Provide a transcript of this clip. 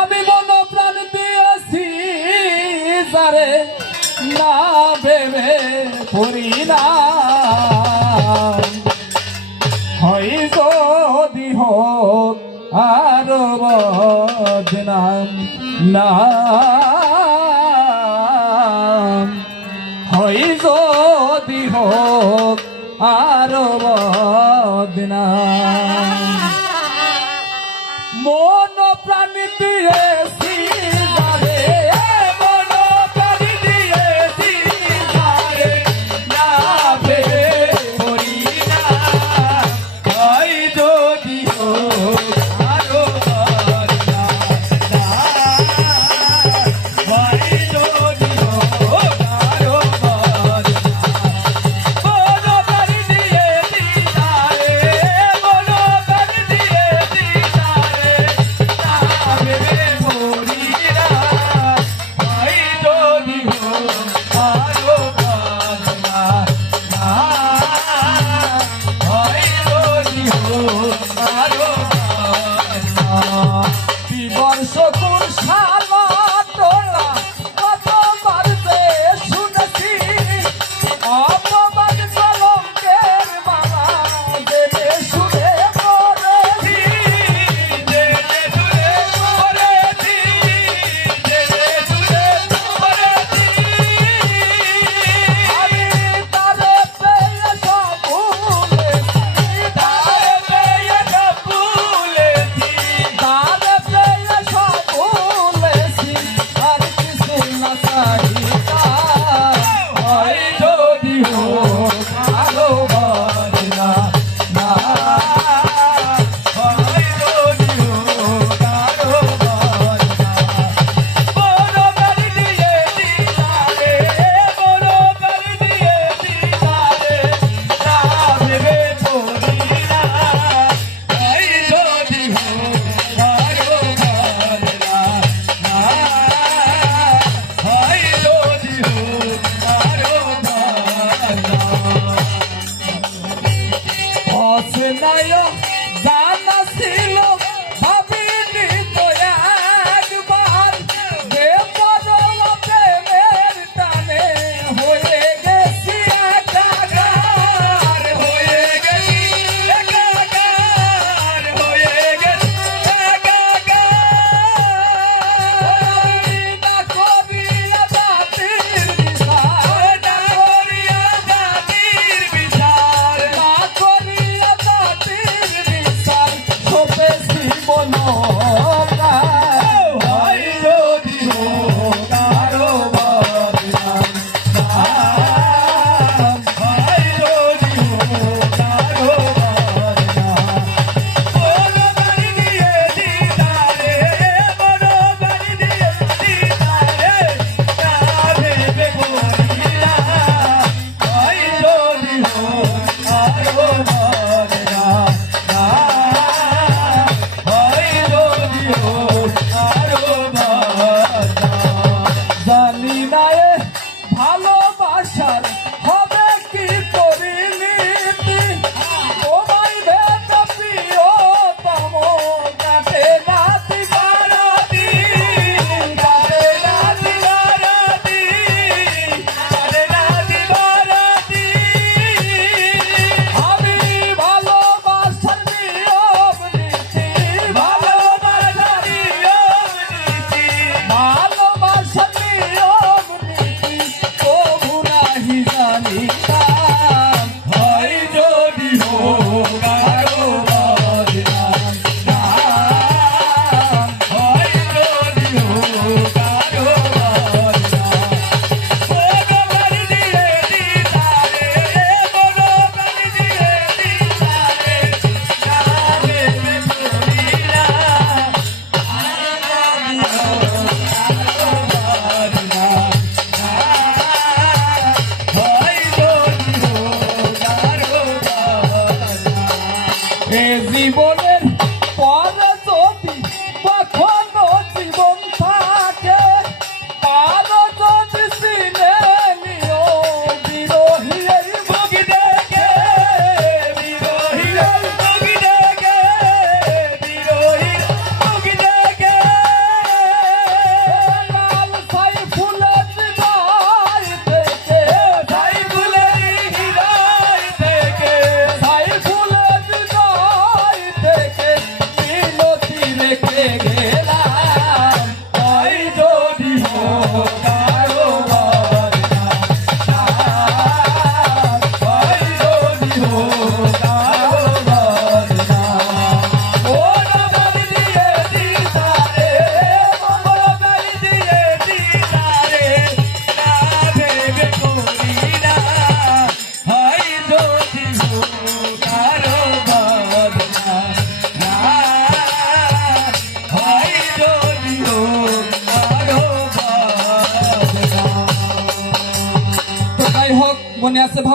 আমি মন প্রাণ দিয়েছি, যারে না ভেবে পড়ি না। হয় হোক আর না। হয় হোক আর প্রাণ legendario. more. the poet.